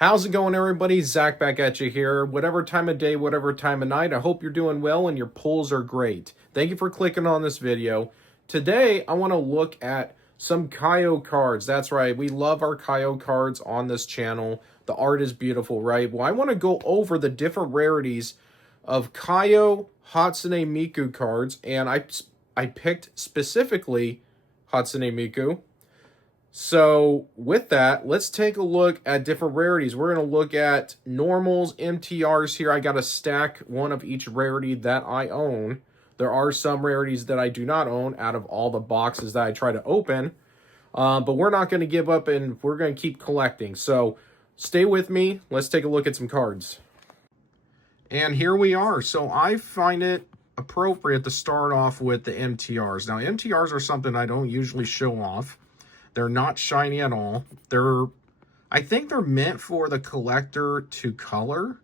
How's it going, everybody? Zach back at you here. Whatever time of day, whatever time of night, I hope you're doing well and your pulls are great. Thank you for clicking on this video. Today, I want to look at some Kayou cards. That's right, we love our Kayou cards on this channel. The art is beautiful, right? Well, I want to go over the different rarities of Kayou, Hatsune, Miku cards, and I picked specifically Hatsune Miku. So with that, let's take a look at different rarities. We're going to look at normals, MTRs here. I got a stack, one of each rarity that I own. There are some rarities that I do not own out of all the boxes that I try to open. But we're not going to give up and we're going to keep collecting. So stay with me. Let's take a look at some cards. And here we are. So I find it appropriate to start off with the MTRs. Now, MTRs are something I don't usually show off. They're not shiny at all. I think they're meant for the collector to color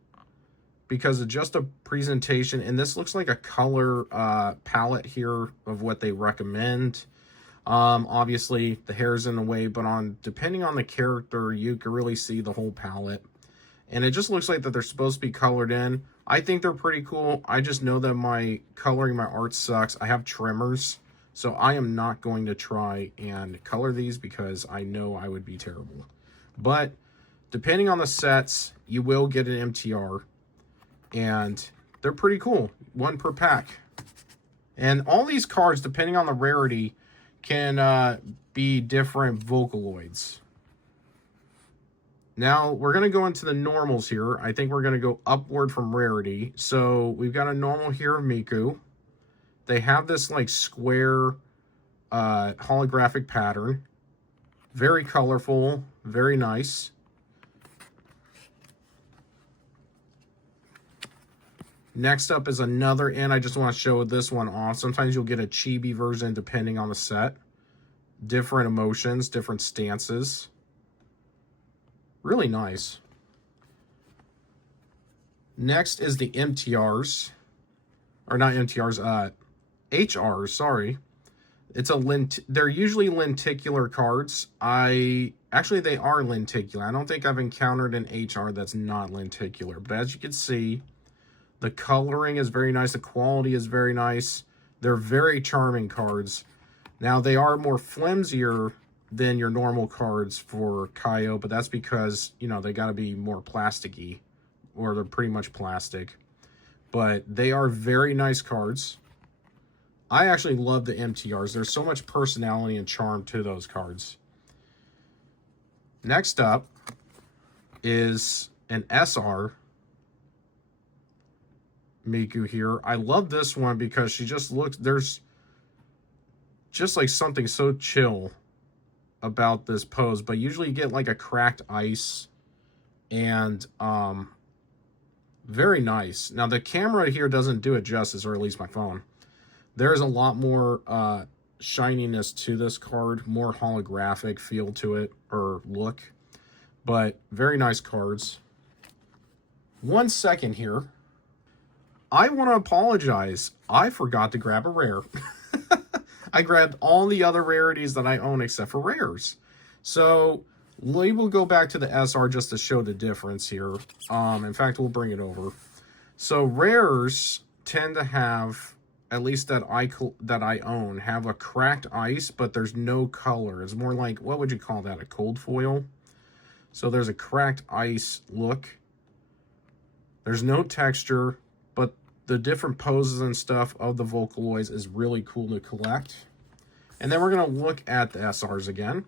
because of just a presentation. And this looks like a color palette here of what they recommend. Obviously, the hair's in the way, but depending on the character, you can really see the whole palette. And it just looks like that they're supposed to be colored in. I think they're pretty cool. I just know that my art sucks. I have trimmers. So I am not going to try and color these because I know I would be terrible. But depending on the sets, you will get an MTR. And they're pretty cool. One per pack. And all these cards, depending on the rarity, can be different Vocaloids. Now, we're going to go into the normals here. I think we're going to go upward from rarity. So we've got a normal here of Miku. They have this like square holographic pattern. Very colorful, very nice. Next up is another, and I just want to show this one off. Sometimes you'll get a chibi version depending on the set. Different emotions, different stances. Really nice. Next is the MTRs. Or not MTRs, HRs, sorry. They're usually lenticular cards. Actually, they are lenticular. I don't think I've encountered an HR that's not lenticular. But as you can see, the coloring is very nice. The quality is very nice. They're very charming cards. Now, they are more flimsier than your normal cards for Kayou, but that's because, you know, they got to be more plasticky, or they're pretty much plastic. But they are very nice cards. I actually love the MTRs. There's so much personality and charm to those cards. Next up is an SR Miku here. I love this one because she just looks, there's just like something so chill about this pose, but usually you get like a cracked ice and very nice. Now the camera here doesn't do it justice, or at least my phone. There's a lot more shininess to this card, more holographic feel to it, or look, but very nice cards. 1 second here. I want to apologize. I forgot to grab a rare. I grabbed all the other rarities that I own except for rares. So we will go back to the SR just to show the difference here. In fact, we'll bring it over. So rares tend to have, at least that I own, have a cracked ice, but there's no color. It's more like, what would you call that? A cold foil? So there's a cracked ice look. There's no texture, but the different poses and stuff of the Vocaloids is really cool to collect. And then we're going to look at the SRs again.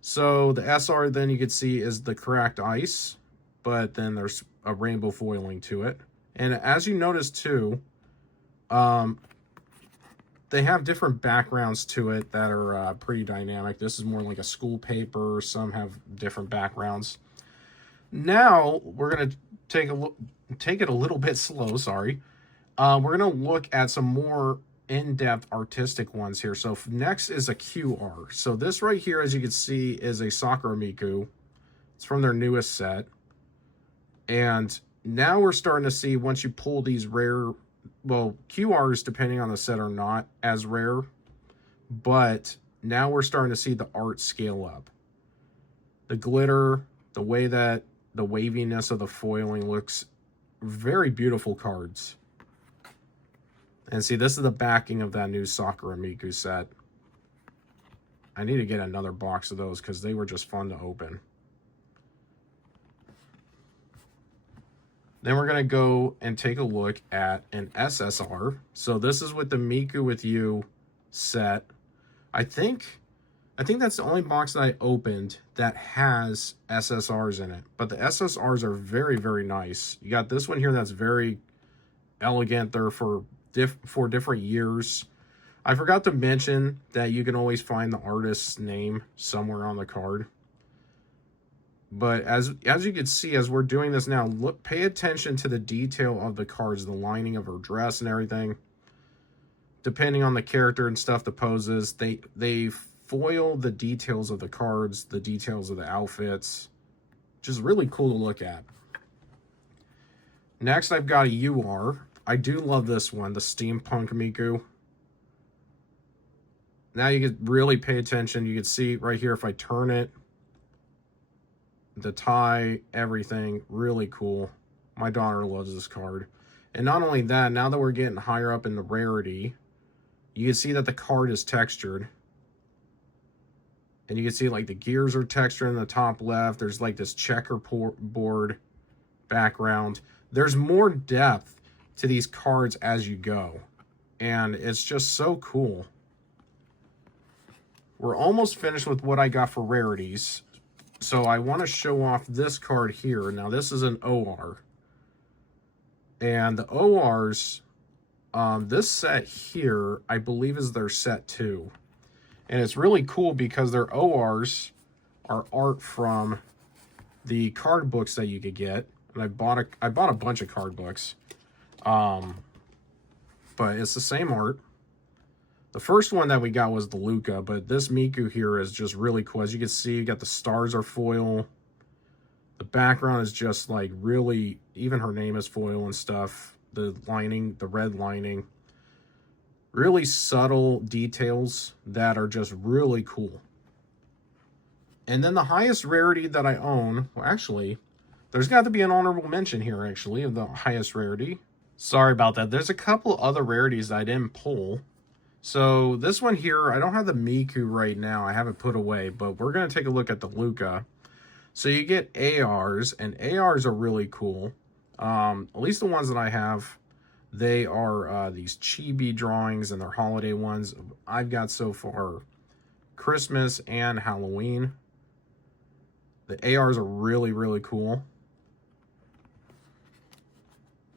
So the SR, then you can see, is the cracked ice, but then there's a rainbow foiling to it. And as you notice too, they have different backgrounds to it that are pretty dynamic. This is more like a school paper. Some have different backgrounds. Now we're going to take it a little bit slow, sorry. We're going to look at some more in-depth artistic ones here. So next is a QR. So this right here, as you can see, is a Sakura Miku. It's from their newest set. And now we're starting to see, once you pull these rare, well, QRs, depending on the set, are not as rare. But now we're starting to see the art scale up. The glitter, the way that the waviness of the foiling looks very beautiful cards. And see, this is the backing of that new Sakura Miku set. I need to get another box of those because they were just fun to open. Then we're going to go and take a look at an SSR. So this is with the Miku with You set. I think that's the only box that I opened that has SSRs in it. But the SSRs are very, very nice. You got this one here that's very elegant. They're for different years. I forgot to mention that you can always find the artist's name somewhere on the card. But as you can see, as we're doing this now, pay attention to the detail of the cards, the lining of her dress and everything. Depending on the character and stuff, the poses, they foil the details of the cards, the details of the outfits. Just really cool to look at. Next, I've got a UR. I do love this one, the Steampunk Miku. Now you can really pay attention. You can see right here if I turn it, the tie, everything, really cool. My daughter loves this card. And not only that, now that we're getting higher up in the rarity, you can see that the card is textured. And you can see like the gears are textured in the top left. There's like this checkerboard background. There's more depth to these cards as you go. And it's just so cool. We're almost finished with what I got for rarities. So I want to show off this card here. Now this is an OR. And the ORs, this set here, I believe is their set 2. And it's really cool because their ORs are art from the card books that you could get. And I bought a bunch of card books. But it's the same art. The first one that we got was the Luca, but this Miku here is just really cool. As you can see, you got the stars are foil. The background is just like really, even her name is foil and stuff. The lining, the red lining. Really subtle details that are just really cool. And then the highest rarity that I own, well actually, there's got to be an honorable mention here actually of the highest rarity. Sorry about that. There's a couple other rarities that I didn't pull. So this one here, I don't have the Miku right now. I have it put away, but we're going to take a look at the Luca. So you get ARs, and ARs are really cool. At least the ones that I have, they are these chibi drawings, and they're holiday ones. I've got so far Christmas and Halloween. The ARs are really, really cool.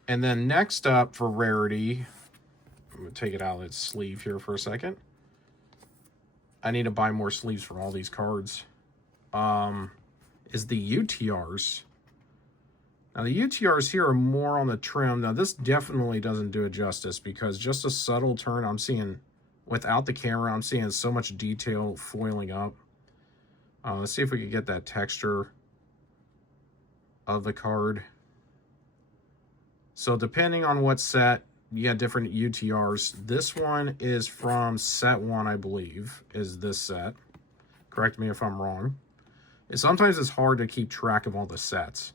And then next up for rarity, I'm going to take it out of its sleeve here for a second. I need to buy more sleeves for all these cards. Is the UTRs. Now the UTRs here are more on the trim. Now this definitely doesn't do it justice because just a subtle turn, I'm seeing, without the camera, I'm seeing so much detail foiling up. Let's see if we can get that texture of the card. So depending on what set, you got different UTRs. This one is from set 1, I believe, is this set. Correct me if I'm wrong. Sometimes it's hard to keep track of all the sets.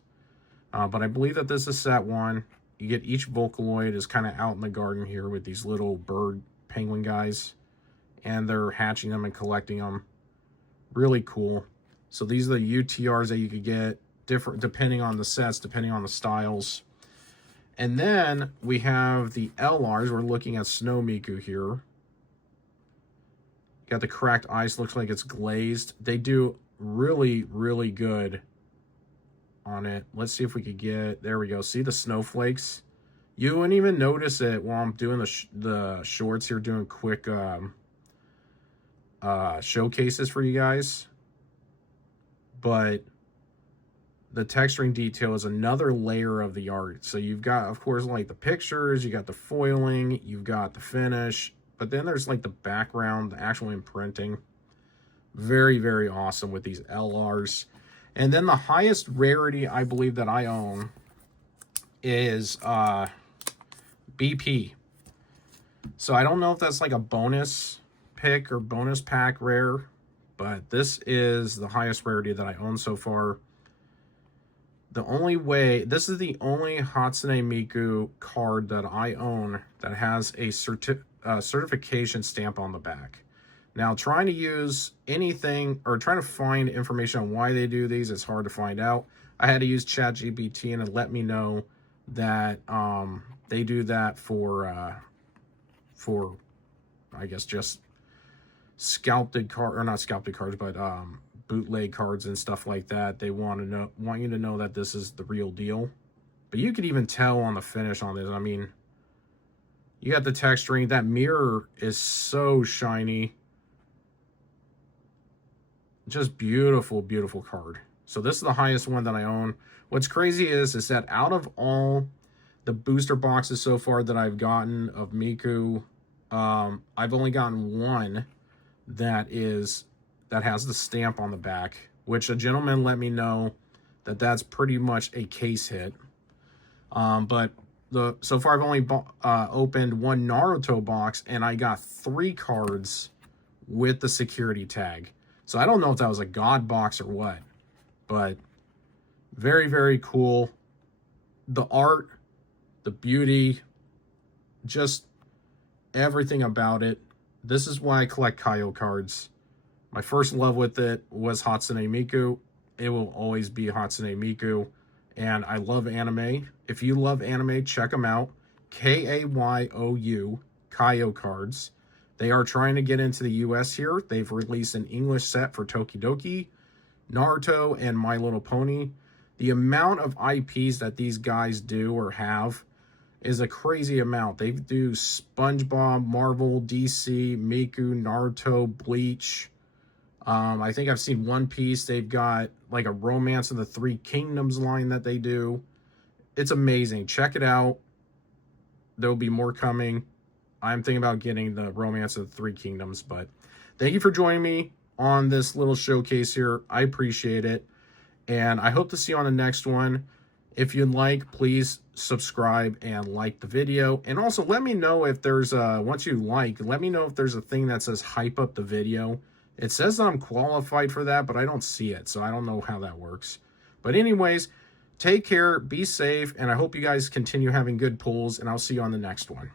But I believe that this is set 1. You get each Vocaloid is kind of out in the garden here with these little bird penguin guys. And they're hatching them and collecting them. Really cool. So these are the UTRs that you could get, different depending on the sets, depending on the styles. And then we have the LRs. We're looking at Snow Miku here. Got the cracked ice. Looks like it's glazed. They do really, really good on it. Let's see if we could get... There we go. See the snowflakes? You wouldn't even notice it while I'm doing the shorts here, doing quick showcases for you guys. But the texturing detail is another layer of the art. So you've got, of course, like the pictures, you got the foiling, you've got the finish, but then there's like the background, the actual imprinting. Very, very awesome with these LRs. And then the highest rarity I believe that I own is BP. So I don't know if that's like a bonus pick or bonus pack rare, but this is the highest rarity that I own so far. the only way, this is the only Hatsune Miku card that I own that has a certification stamp on the back. Now, trying to use anything or trying to find information on why they do these is hard to find out. I had to use ChatGPT and it let me know that they do that for I guess just sculpted card, or not sculpted cards, but bootleg cards and stuff like that. They want you to know that this is the real deal. But you could even tell on the finish on this. I mean, you got the texturing. That mirror is so shiny. Just beautiful, beautiful card. So this is the highest one that I own. What's crazy is that out of all the booster boxes so far that I've gotten of Miku, I've only gotten one that has the stamp on the back, which a gentleman let me know that that's pretty much a case hit. But so far I've only opened one Naruto box, and I got 3 cards with the security tag. So I don't know if that was a God box or what, but very, very cool. The art, the beauty, just everything about it. This is why I collect Kayou cards. My first love with it was Hatsune Miku. It will always be Hatsune Miku. And I love anime. If you love anime, check them out. Kayou, Kayou cards. They are trying to get into the US here. They've released an English set for Tokidoki, Naruto, and My Little Pony. The amount of IPs that these guys do or have is a crazy amount. They do SpongeBob, Marvel, DC, Miku, Naruto, Bleach. I think I've seen One Piece. They've got like a Romance of the Three Kingdoms line that they do. It's amazing. Check it out. There will be more coming. I'm thinking about getting the Romance of the Three Kingdoms, but thank you for joining me on this little showcase here. I appreciate it, and I hope to see you on the next one. If you'd like, please subscribe and like the video, and also let me know if there's once you like, let me know if there's a thing that says hype up the video. It says that I'm qualified for that, but I don't see it, so I don't know how that works. But anyways, take care, be safe, and I hope you guys continue having good pulls, and I'll see you on the next one.